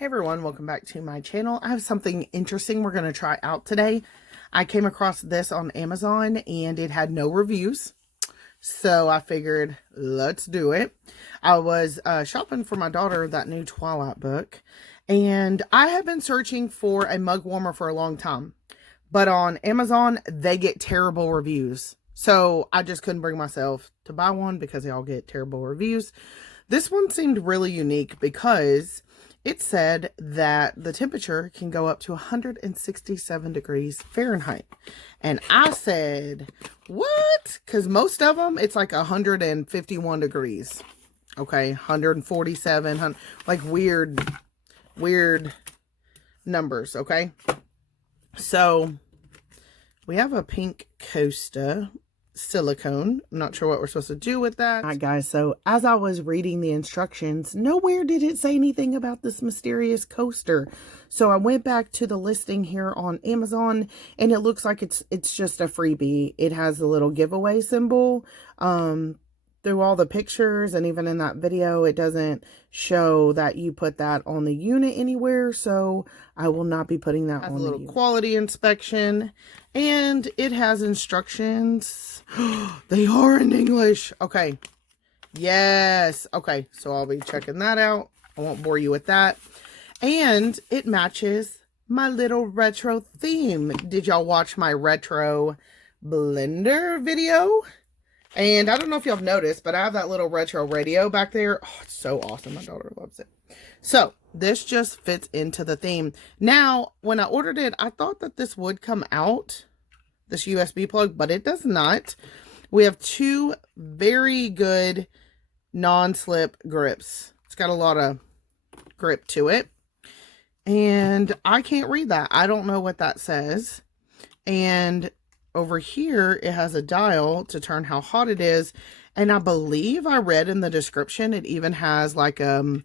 Hey everyone, welcome back to my channel. I have something interesting we're going to try out today. I came across this on Amazon and it had no reviews. So I figured, let's do it. I was shopping for my daughter that new Twilight book. And I have been searching for a mug warmer for a long time. But on Amazon, they get terrible reviews. So I just couldn't bring myself to buy one because they all get terrible reviews. This one seemed really unique because it said that the temperature can go up to 167 degrees Fahrenheit. And I said, what? Because most of them, it's like 151 degrees. Okay, 147, like weird numbers, okay? So, we have a pink coaster. Silicone. I'm not sure what we're supposed to do with that. All right, guys, so as I was reading the instructions, nowhere did it say anything about this mysterious coaster. So I went back to the listing here on Amazon, and it looks like it's just a freebie. It has the little giveaway symbol through all the pictures, and even in that video, it doesn't show that you put that on the unit anywhere, so I will not be putting that on the unit. A little quality inspection, and it has instructions. They are in English. Okay. Yes. Okay, so I'll be checking that out. I won't bore you with that. And it matches my little retro theme. Did y'all watch my retro blender video? And I don't know if y'all have noticed, but I have that little retro radio back there. Oh, it's so awesome. My daughter loves it. So, this just fits into the theme. Now, when I ordered it, I thought that this would come out, this USB plug, but it does not. We have two very good non-slip grips. It's got a lot of grip to it. And I can't read that. I don't know what that says. And over here, it has a dial to turn how hot it is. And I believe I read in the description, it even has like a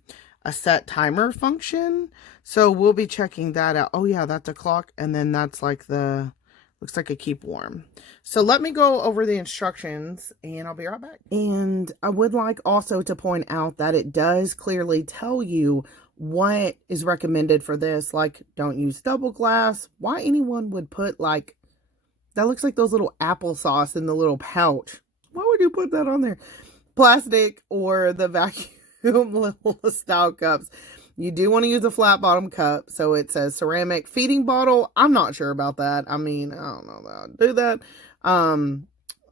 set timer function. So we'll be checking that out. Oh yeah, that's a clock. And then that's like the, looks like a keep warm. So let me go over the instructions and I'll be right back. And I would like also to point out that it does clearly tell you what is recommended for this. Like, don't use double glass. Why anyone would put like, that looks like those little applesauce in the little pouch. Why would you put that on there? Plastic or the vacuum little style cups. You do want to use a flat bottom cup. So it says ceramic feeding bottle. I'm not sure about that. I mean, I don't know that I'd do that.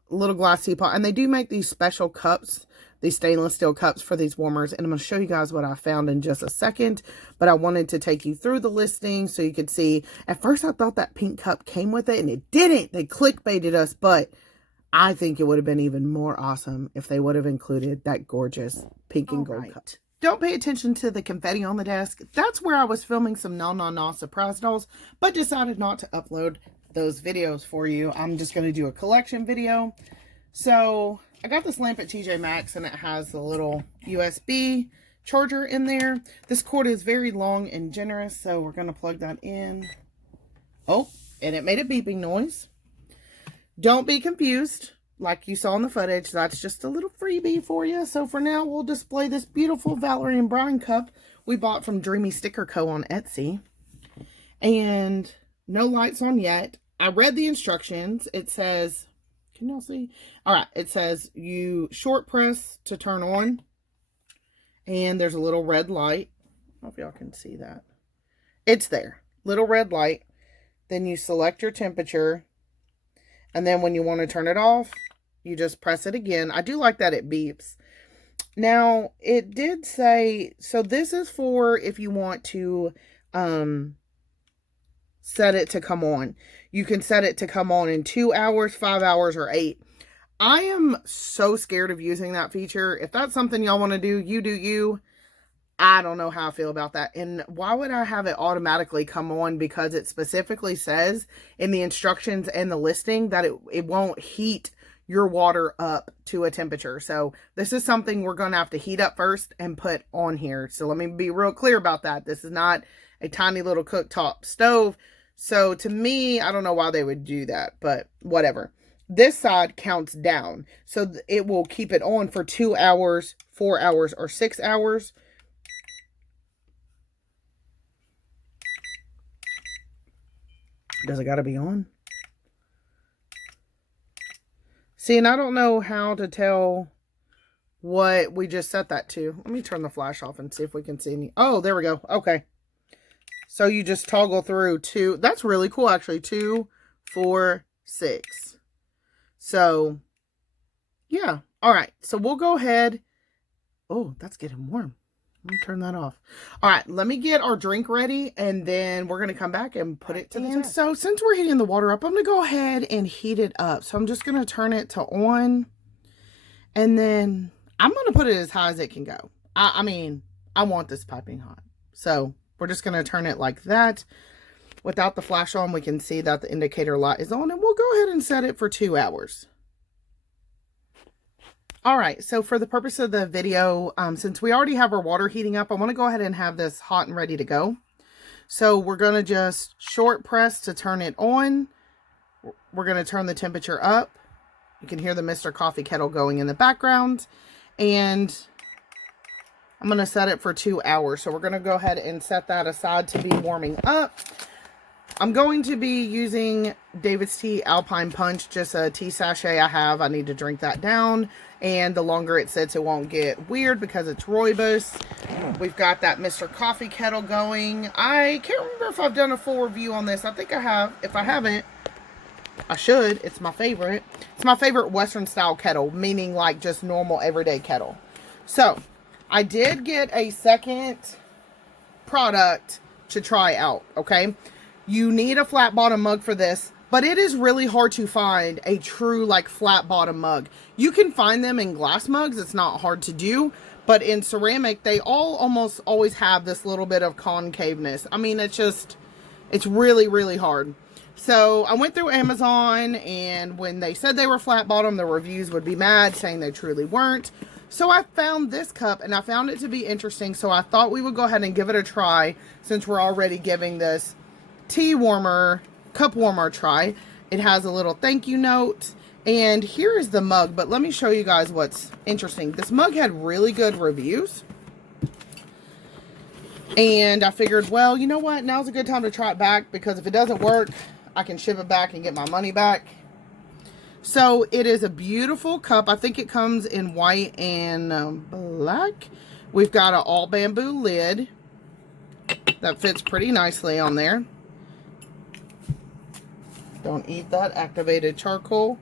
Little glass teapot. And they do make these special cups, these stainless steel cups for these warmers. And I'm going to show you guys what I found in just a second. But I wanted to take you through the listing so you could see. At first I thought that pink cup came with it and it didn't. They clickbaited us. But I think it would have been even more awesome if they would have included that gorgeous pink and gold cup. Don't pay attention to the confetti on the desk. That's where I was filming some no surprise dolls, but decided not to upload those videos for you. I'm just going to do a collection video. So I got this lamp at TJ Maxx and it has the little USB charger in there. This cord is very long and generous, so we're going to plug that in. Oh, and it made a beeping noise. Don't be confused. Like you saw in the footage, that's just a little freebie for you. So for now, we'll display this beautiful Valerie and Brian cup we bought from Dreamy Sticker Co. on Etsy. And no lights on yet. I read the instructions. It says, can y'all see? All right, it says you short press to turn on. And there's a little red light. I don't know if y'all can see that. It's there. Little red light. Then you select your temperature. And then when you want to turn it off, you just press it again. I do like that it beeps. Now, it did say, so this is for if you want to set it to come on. You can set it to come on in 2 hours, 5 hours, or 8. I am so scared of using that feature. If that's something y'all want to do, you do you. I don't know how I feel about that. And why would I have it automatically come on? Because it specifically says in the instructions and the listing that it won't heat your water up to a temperature. So this is something we're going to have to heat up first and put on here. So let me be real clear about that. This is not a tiny little cooktop stove. So to me, I don't know why they would do that, but whatever. This side counts down. So it will keep it on for 2 hours, 4 hours, or 6 hours. Does it gotta be on? See, and I don't know how to tell what we just set that to. Let me turn the flash off and see if we can see any. Oh, there we go. Okay. So you just toggle through 2. That's really cool, actually. 2, 4, 6. So, yeah. All right. So we'll go ahead. Oh, that's getting warm. Let me turn that off. All right. Let me get our drink ready, and then we're going to come back and put it to the test. So since we're heating the water up, I'm going to go ahead and heat it up. So I'm just going to turn it to on, and then I'm going to put it as high as it can go. I mean, I want this piping hot. So we're just going to turn it like that. Without the flash on, we can see that the indicator light is on, and we'll go ahead and set it for 2 hours. All right, so for the purpose of the video, since we already have our water heating up, I want to go ahead and have this hot and ready to go. So we're going to just short press to turn it on. We're going to turn the temperature up. You can hear the MR.COFFEE kettle going in the background. And I'm going to set it for 2 hours. So we're going to go ahead and set that aside to be warming up. I'm going to be using David's Tea Alpine Punch, just a tea sachet I have. I need to drink that down. And the longer it sits, it won't get weird because it's rooibos. We've got that MR.COFFEE kettle going. I can't remember if I've done a full review on this. I think I have. If I haven't, I should. It's my favorite. It's my favorite Western style kettle, meaning like just normal everyday kettle. So I did get a second product to try out, okay? You need a flat bottom mug for this, but it is really hard to find a true like flat bottom mug. You can find them in glass mugs. It's not hard to do, but in ceramic, they all almost always have this little bit of concaveness. I mean, it's really, really hard. So I went through Amazon, and when they said they were flat bottom, the reviews would be mad saying they truly weren't. So I found this cup, and I found it to be interesting. So I thought we would go ahead and give it a try since we're already giving this tea warmer, cup warmer try. It has a little thank you note, and here is the mug. But let me show you guys what's interesting. This mug had really good reviews, and I figured, well, you know what, now's a good time to try it back, because if it doesn't work, I can ship it back and get my money back. So it is a beautiful cup. I think it comes in white and black. We've got an all bamboo lid that fits pretty nicely on there. Don't eat that activated charcoal.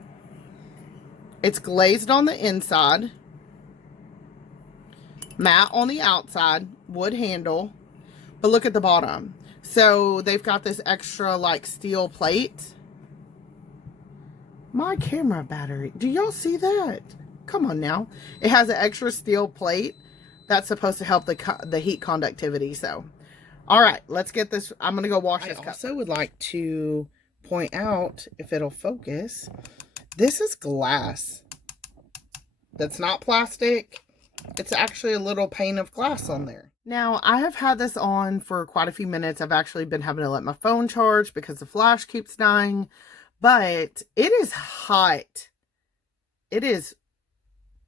It's glazed on the inside, matte on the outside, wood handle. But look at the bottom. So they've got this extra like steel plate. My camera battery. Do y'all see that? Come on now. It has an extra steel plate that's supposed to help the heat conductivity. So, all right, let's get this. I'm going to go wash this cup. I also would like to point out, if it'll focus, this is glass. That's not plastic. It's actually a little pane of glass on there. Now, I have had this on for quite a few minutes. I've actually been having to let my phone charge because the flash keeps dying. But it is hot. It is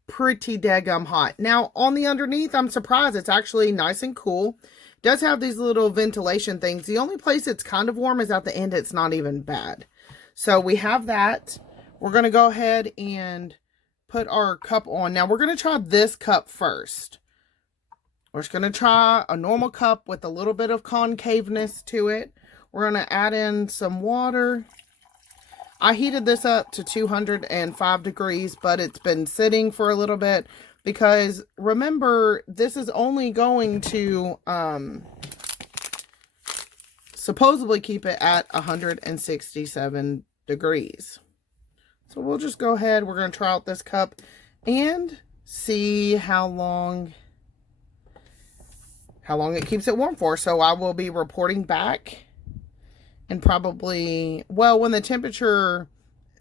pretty daggum hot. Now, on the underneath, I'm surprised. It's actually nice and cool. It does have these little ventilation things. The only place it's kind of warm is at the end. It's not even bad. So we have that. We're going to go ahead and put our cup on. Now, we're going to try this cup first. We're just going to try a normal cup with a little bit of concaveness to it. We're going to add in some water. I heated this up to 205 degrees, but it's been sitting for a little bit because remember, this is only going to supposedly keep it at 167 degrees. So we'll just go ahead. We're going to try out this cup and see how long it keeps it warm for. So I will be reporting back. And probably, well, when the temperature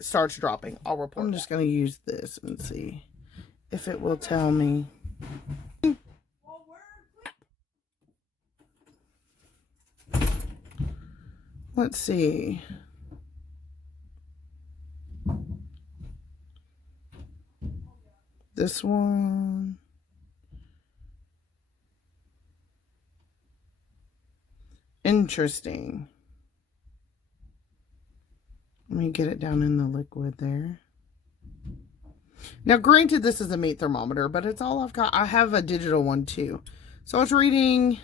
starts dropping, I'll report. I'm just going to use this and see if it will tell me. Let's see. This one. Interesting. Let me get it down in the liquid there. Now, granted, this is a meat thermometer, but it's all I've got. I have a digital one too. So I was reading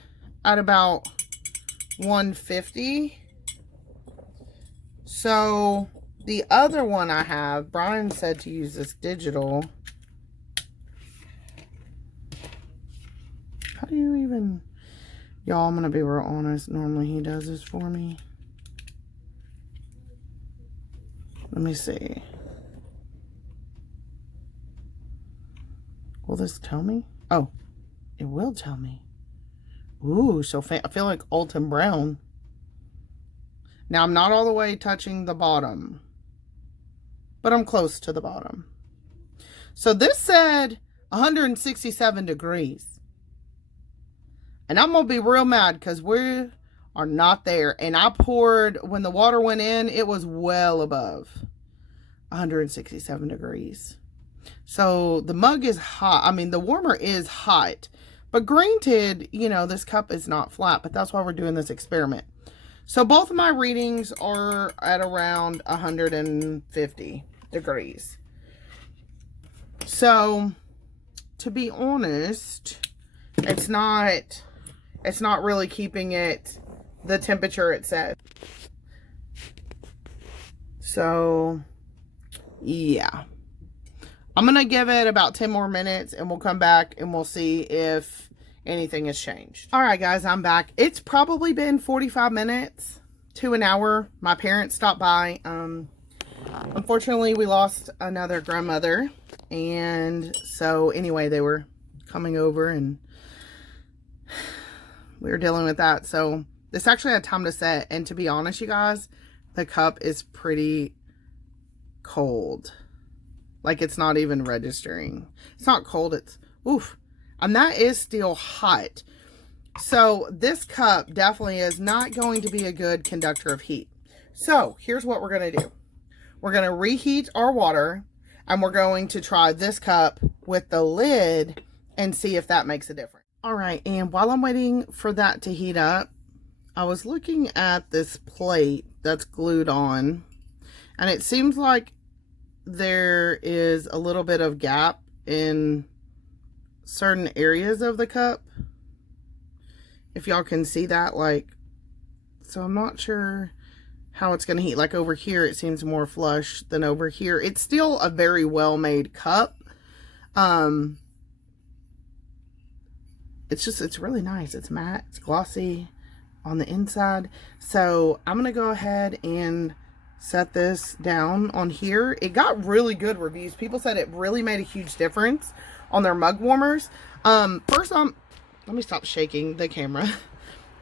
at about 150. So the other one I have, Brian said to use this digital. How do you even... Y'all, I'm going to be real honest. Normally he does this for me. Let me see. Will this tell me? Oh, it will tell me. Ooh, so I feel like Alton Brown. Now, I'm not all the way touching the bottom, but I'm close to the bottom. So this said 167 degrees. And I'm going to be real mad because we are not there. And I poured, when the water went in, it was well above 167 degrees. So the mug is hot. I mean, the warmer is hot. But granted, you know, this cup is not flat, but that's why we're doing this experiment. So both of my readings are at around 150 degrees. So to be honest, it's not really keeping it the temperature it said. So yeah. I'm going to give it about 10 more minutes and we'll come back and we'll see if anything has changed. All right, guys, I'm back. It's probably been 45 minutes to an hour. My parents stopped by. Unfortunately, we lost another grandmother. And so anyway, they were coming over and we were dealing with that. So this actually had time to set. And to be honest, you guys, the cup is pretty cold. Like, it's not even registering. It's not cold. It's, oof. And that is still hot. So this cup definitely is not going to be a good conductor of heat. So here's what we're going to do. We're going to reheat our water. And we're going to try this cup with the lid and see if that makes a difference. All right. And while I'm waiting for that to heat up, I was looking at this plate that's glued on. And it seems like there is a little bit of gap in certain areas of the cup. If y'all can see that, like, so I'm not sure how it's going to heat. Like over here, it seems more flush than over here. It's still a very well-made cup. It's really nice. It's matte, it's glossy on the inside. So I'm going to go ahead and set this down on here. It got really good reviews. People said it really made a huge difference on their mug warmers. First, let me stop shaking the camera.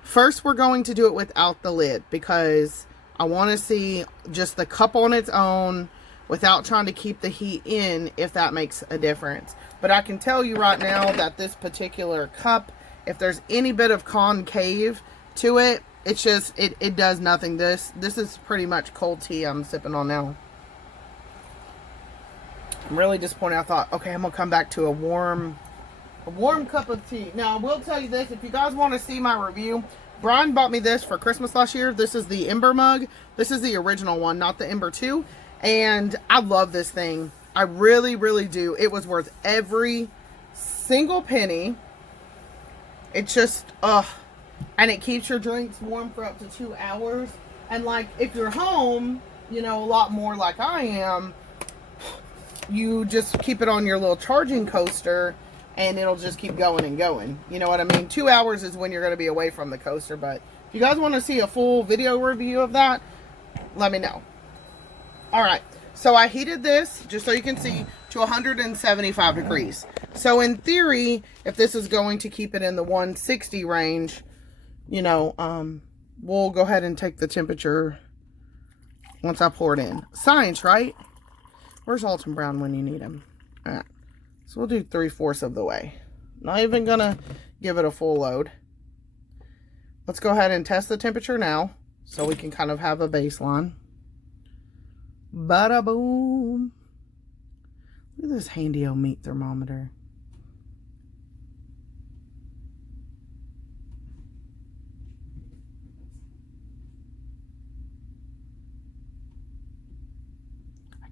First, we're going to do it without the lid because I want to see just the cup on its own without trying to keep the heat in, if that makes a difference. But I can tell you right now that this particular cup, if there's any bit of concave to it, it's just, it does nothing. This is pretty much cold tea I'm sipping on now. I'm really disappointed. I thought, okay, I'm going to come back to a warm cup of tea. Now, I will tell you this. If you guys want to see my review, Brian bought me this for Christmas last year. This is the Ember mug. This is the original one, not the Ember 2. And I love this thing. I really, really do. It was worth every single penny. It's just, and it keeps your drinks warm for up to 2 hours. And like, if you're home, you know, a lot more like I am, you just keep it on your little charging coaster and it'll just keep going and going. You know what I mean? 2 hours is when you're going to be away from the coaster. But if you guys want to see a full video review of that, let me know. All right. So I heated this, just so you can see, to 175 degrees. So in theory, if this is going to keep it in the 160 range, you know, we'll go ahead and take the temperature once I pour it in. Science, right? Where's Alton Brown when you need him? All right. So we'll do 3/4 of the way. Not even going to give it a full load. Let's go ahead and test the temperature now so we can kind of have a baseline. Bada boom. Look at this handy old meat thermometer.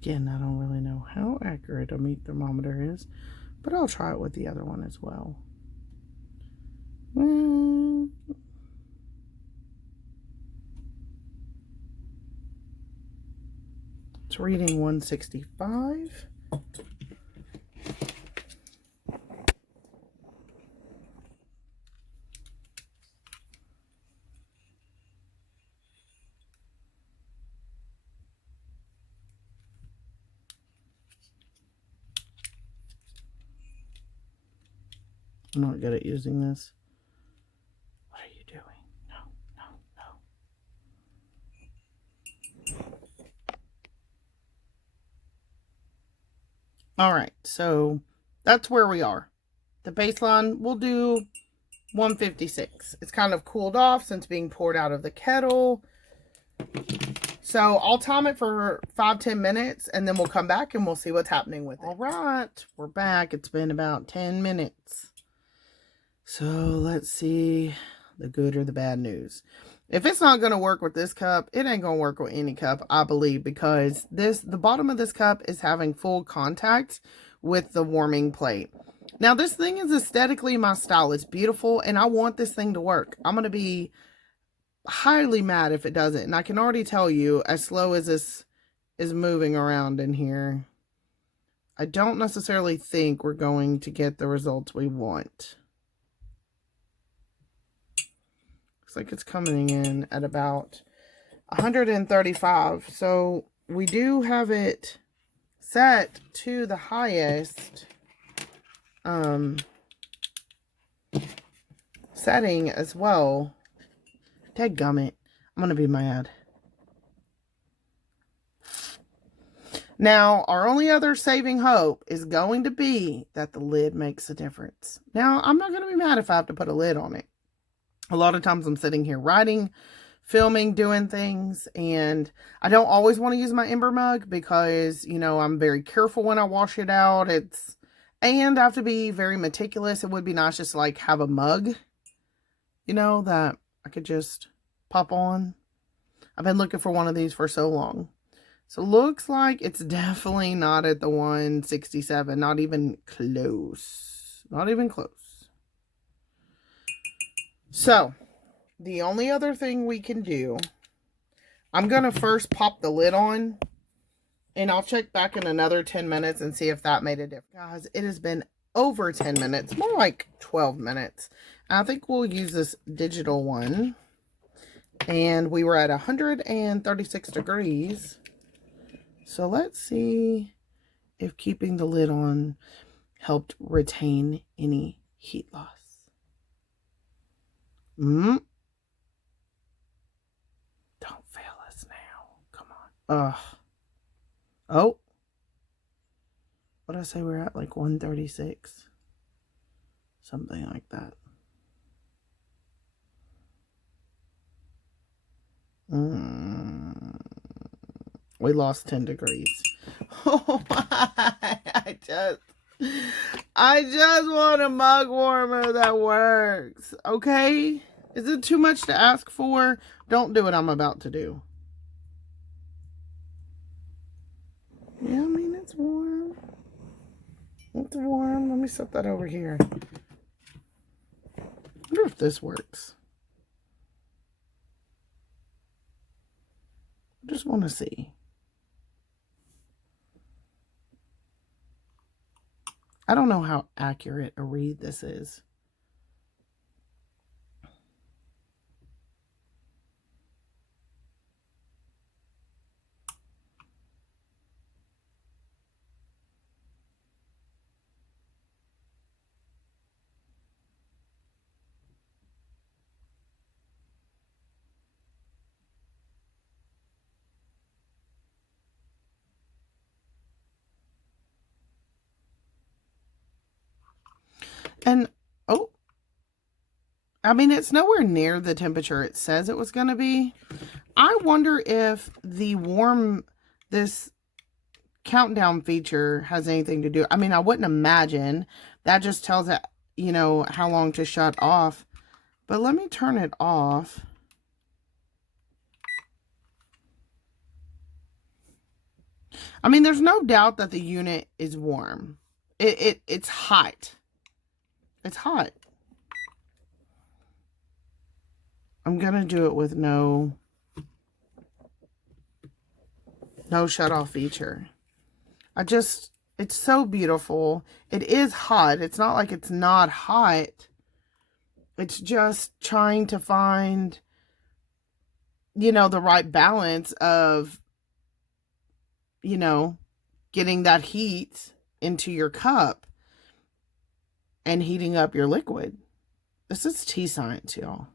Again, I don't really know how accurate a meat thermometer is, but I'll try it with the other one as well. It's reading 165. I'm not good at using this. What are you doing? No, no, no. All right, so that's where we are. The baseline, we'll do 156. It's kind of cooled off since being poured out of the kettle. So I'll time it for 5-10 minutes and then we'll come back and we'll see what's happening with it. All right, we're back. It's been about 10 minutes. So let's see the good or the bad news. If it's not going to work with this cup, it ain't going to work with any cup, I believe, because the bottom of this cup is having full contact with the warming plate. Now, this thing is aesthetically my style. It's beautiful, and I want this thing to work. I'm going to be highly mad if it doesn't, and I can already tell you, as slow as this is moving around in here, I don't necessarily think we're going to get the results we want. Like it's coming in at about 135. So we do have it set to the highest setting as well. Dadgummit, I'm gonna be mad. Now, our only other saving hope is going to be that the lid makes a difference. Now, I'm not gonna be mad if I have to put a lid on it. A lot of times I'm sitting here writing, filming, doing things, and I don't always want to use my Ember mug because, you know, I'm very careful when I wash it out. And I have to be very meticulous. It would be nice just to like have a mug, you know, that I could just pop on. I've been looking for one of these for so long. So looks like it's definitely not at the 167, not even close. Not even close. So, the only other thing we can do, I'm going to first pop the lid on, and I'll check back in another 10 minutes and see if that made a difference. Guys, it has been over 10 minutes, more like 12 minutes. I think we'll use this digital one, and we were at 136 degrees. So, let's see if keeping the lid on helped retain any heat loss. Don't fail us now. Come on. Oh. What did I say we're at? Like 136. Something like that. We lost 10 degrees. Oh my. I just want a mug warmer that works. Okay? Is it too much to ask for? Don't do what I'm about to do. Yeah, I mean, it's warm. It's warm. Let me set that over here. I wonder if this works. I just want to see. I don't know how accurate a read this is. And, oh, I mean, it's nowhere near the temperature it says it was going to be. I wonder if this countdown feature has anything to do. I mean, I wouldn't imagine. That just tells it, you know, how long to shut off. But let me turn it off. I mean, there's no doubt that the unit is warm. It's hot. It's hot. I'm going to do it with no shut off feature. It's so beautiful. It is hot. It's not like it's not hot. It's just trying to find, you know, the right balance of, you know, getting that heat into your cup and heating up your liquid. This is tea science, y'all.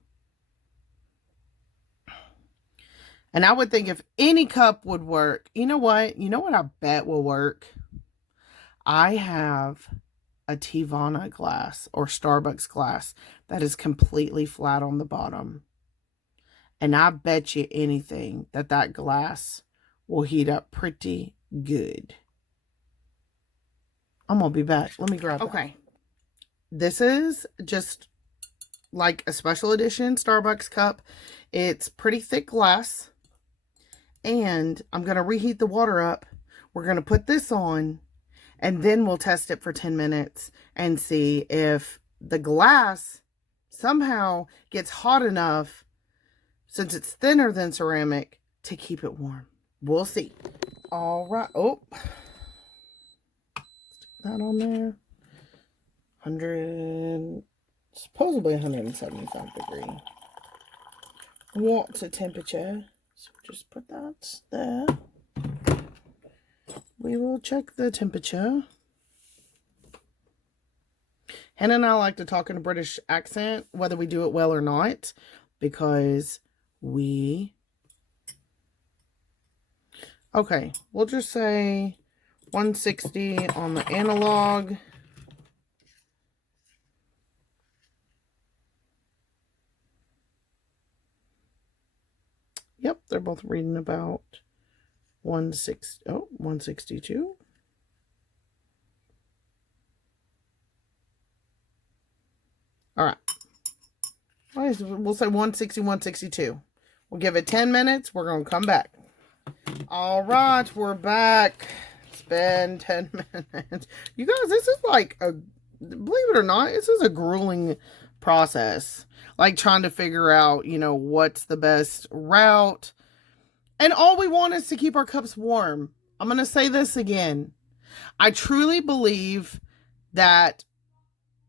And I would think if any cup would work, you know what? You know what I bet will work? I have a Teavana glass or Starbucks glass that is completely flat on the bottom. And I bet you anything that that glass will heat up pretty good. I'm going to be back. Let me grab that. Okay. This is just like a special edition Starbucks cup. It's pretty thick glass. And I'm going to reheat the water up. We're going to put this on. And then we'll test it for 10 minutes and see if the glass somehow gets hot enough, since it's thinner than ceramic, to keep it warm. We'll see. All right. Oh, stick that on there. 100, supposedly 175 degree water temperature. So just put that there. We will check the temperature. Hannah and I like to talk in a British accent, whether we do it well or not, because we... Okay, we'll just say 160 on the analog. Yep, they're both reading about 162. All right. We'll say 160, 162. We'll give it 10 minutes. We're going to come back. All right, we're back. It's been 10 minutes. You guys, this is like believe it or not, this is a grueling process. Like trying to figure out, you know, what's the best route. And all we want is to keep our cups warm. I'm going to say this again. I truly believe that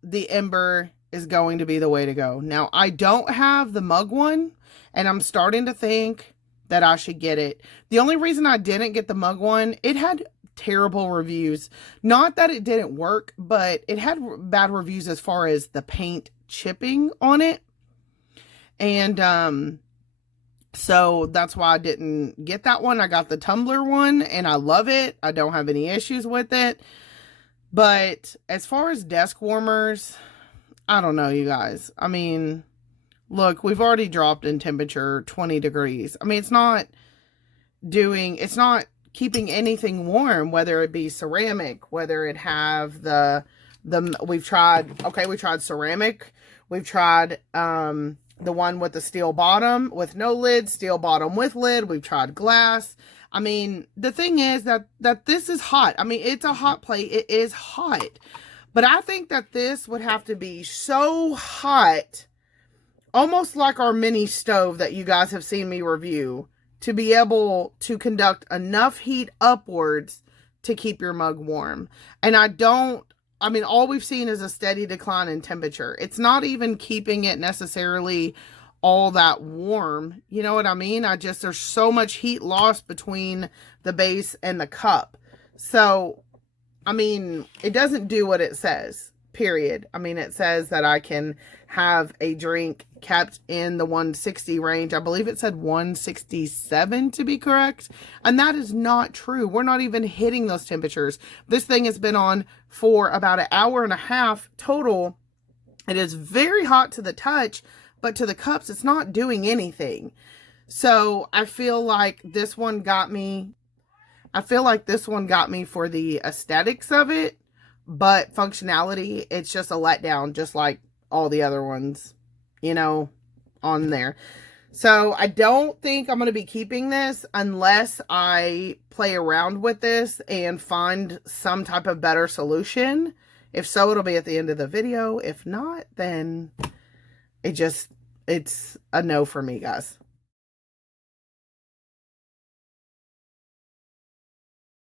the Ember is going to be the way to go. Now, I don't have the mug one, and I'm starting to think that I should get it. The only reason I didn't get the mug one, it had terrible reviews. Not that it didn't work, but it had bad reviews as far as the paint chipping on it. And, so that's why I didn't get that one. I got the tumbler one and I love it. I don't have any issues with it. But as far as desk warmers, I don't know, you guys. I mean, look, we've already dropped in temperature 20 degrees. I mean, it's not keeping anything warm, whether it be ceramic, whether it have we tried ceramic. We've tried, the one with the steel bottom with no lid, steel bottom with lid. We've tried glass. I mean, the thing is that this is hot. I mean, it's a hot plate. It is hot. But I think that this would have to be so hot, almost like our mini stove that you guys have seen me review, to be able to conduct enough heat upwards to keep your mug warm. And I mean, all we've seen is a steady decline in temperature. It's not even keeping it necessarily all that warm. You know what I mean? There's so much heat lost between the base and the cup. So, I mean, it doesn't do what it says, period. I mean, it says that I can have a drink kept in the 160 range. I believe it said 167 to be correct. And that is not true. We're not even hitting those temperatures. This thing has been on for about an hour and a half total. It is very hot to the touch, but to the cups, it's not doing anything. So I feel like this one got me. For the aesthetics of it, but functionality, it's just a letdown, just like all the other ones, you know, on there. So I don't think I'm going to be keeping this unless I play around with this and find some type of better solution. If so, it'll be at the end of the video. If not, then it's a no for me, guys.